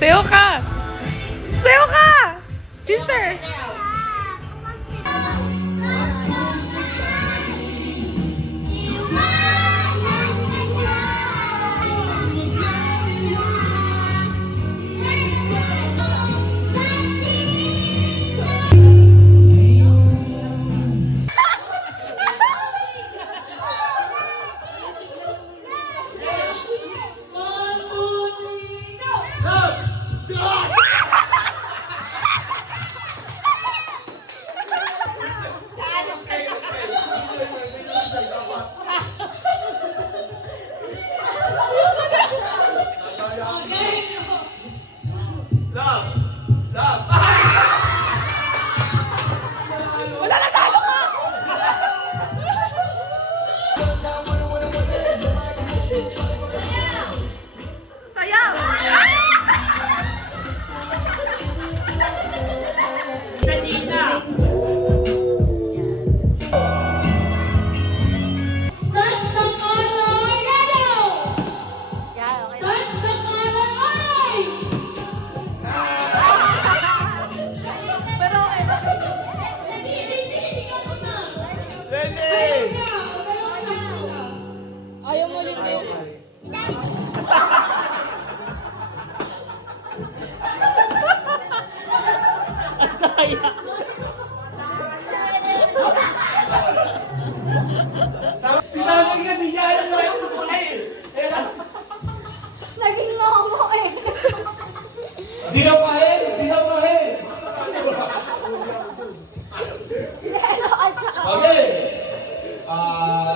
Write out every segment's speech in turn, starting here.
Sayo ka! Sayo ka! Sister! Ayaw mo linggo. Sinabi nga, di niya alam na yung kulay eh. Naging momo eh. Di daw kahit, di daw kahit. Okay.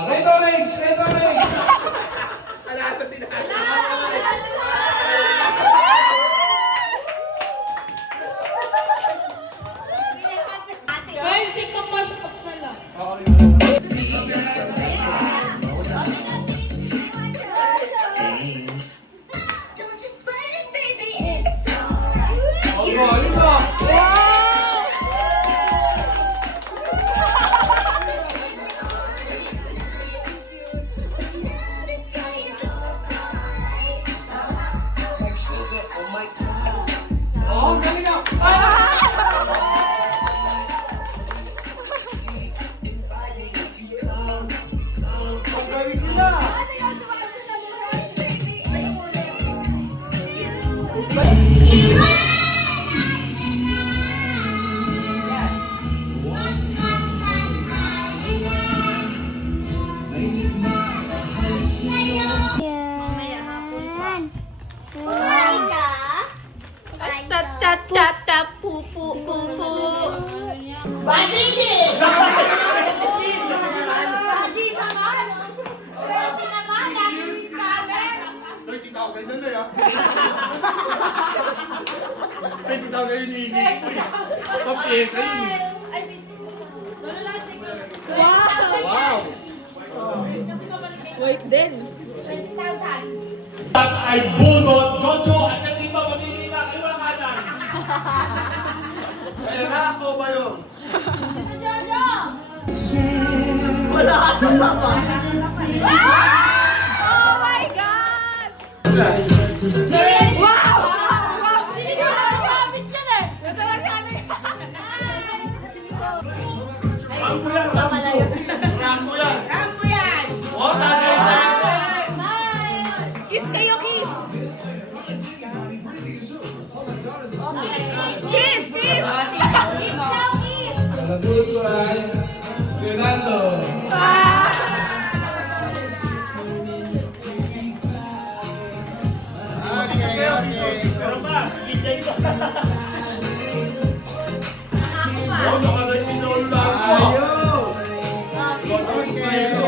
Red orange, red orange. Ala na sila. Kyle, take a push up na lang. Oh, galing na. Ang galing nila. Tat tat tat tat pu pu pu pu. Wow! Wait din. At ay bunot, Jojo, at hindi ba maninila kayo wala kanan? Kaya na ako ba yun? Wala ka doon ba? Oh my God! Wow! Wow! Hindi ka nakakapit siya na! Natawa si Ate. Rambo yan, Rambo! Rambo yan! Rambo yan! O, tatay na! Kiss kayo, kiss! Kiss! Kiss! Kiss now, kiss! Good guys! Fernando! Meron pa! DJ ko! Oh, nakagay sinulong ko! Ayaw!